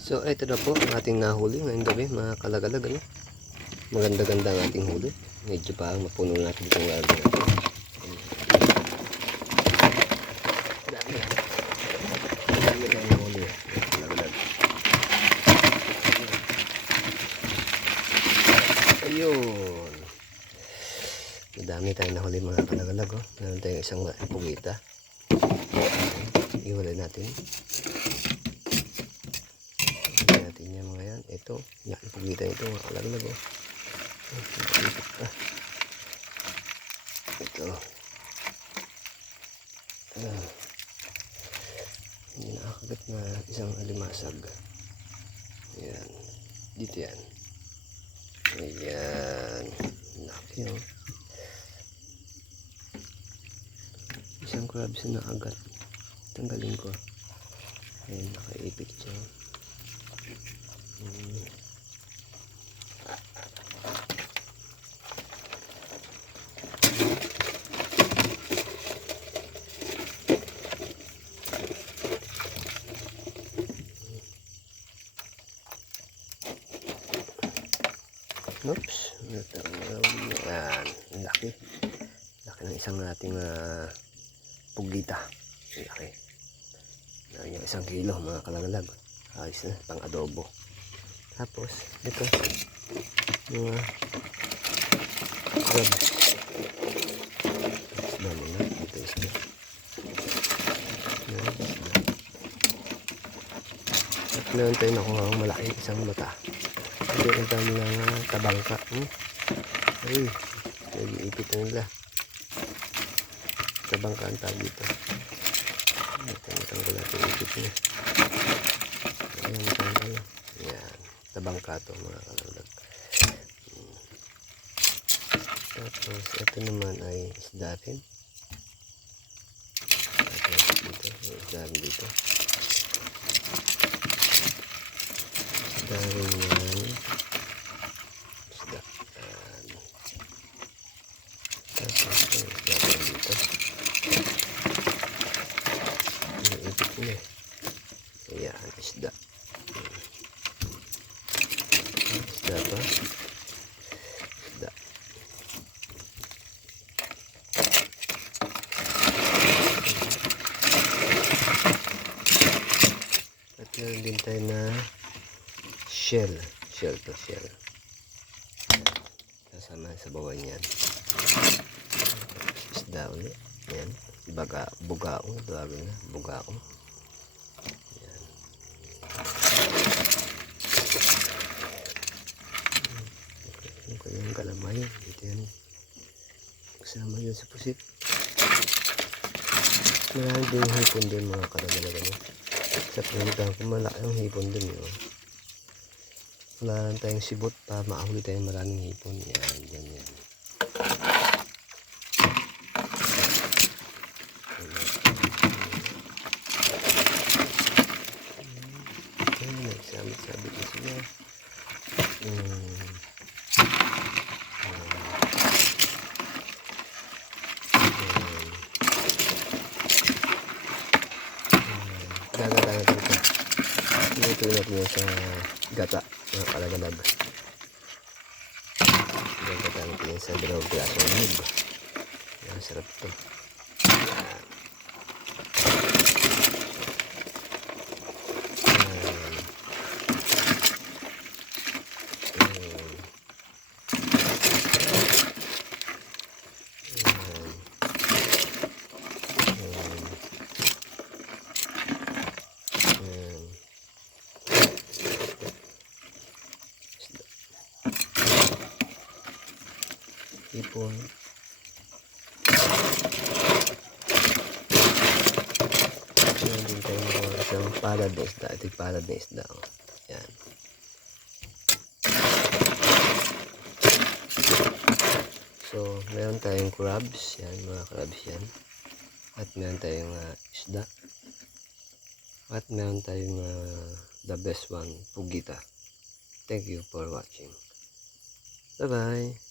So ito na po ang ating nahuli ngayong gabi mga kalagalag, ano? Maganda-ganda ang ating huli. Medyo pa mapuno natin itong lalo natin. Dami lang nahuli mga kalagalag. Ayun, madami tayong nahuli mga kalagalag, oh. Meron tayong isang pugita. Iwalay natin. Yan mga yan. Ito, yan, pugita ito mga kalagalag, oh. Ito. Hindi nakakagat na isang alimasag. Yan. Dito yan. Ayan. Laki, oh. Isang crabs na nakagat. Tanggalin ko. Ayan, nakaipit siya. Oops. Yan. Laki. Laki ng isang nating pugita. Laki. Yan yung 1 kilo mga kalagalag. Ayos na. Pang adobo. Tapos ito. Mga crabs. Dami na. Ito isda. At meron tayo nakuha ang malaki isang mata. Hindi ang dami ng tabangka. Ay, nag-iipit na nila. Tabangka ang tawag dito. Matanggal natin yung ipit niya. Ayan, matanggal. Ayan, tabangka ito mga kalagalag. Tapos, ito naman ay isda rin. Tapos, dito, isda rin dito. Isda rin yan. Isda. Tapos, isda rin dito. Ipit niya. Ayan, isda. Isda pa. Isda. At meron din tayo na shell. Shell to shell. Kasama sa bawah niyan. Isda ulit. Ayan. Bugaong. Tawag na. Bugaong. Ayan. Yung kanyang kalamay. Ito yan. Kasama yun sa pusit. Marami din yung hipon din mga kalagalagan. Sa pinuntahan ko malaki yung hipon din. Wala lang tayong sibot para makahuli tayong maraming hipon. Yan. Yan. Yan. Sabit na sila. Gagata natin ito. Ituloy natin yan sa gata mga kalagalag. Gagata natin yan sa 2 pirasong nib. Yan, sarap ito. Ipon. Meron din tayo mga isang palad na isda. Ito yung palad na isda. Yan. So, meron tayong crabs. Yan, mga crabs yan. At meron tayong isda. At meron tayong the best one, pugita. Thank you for watching. Bye-bye.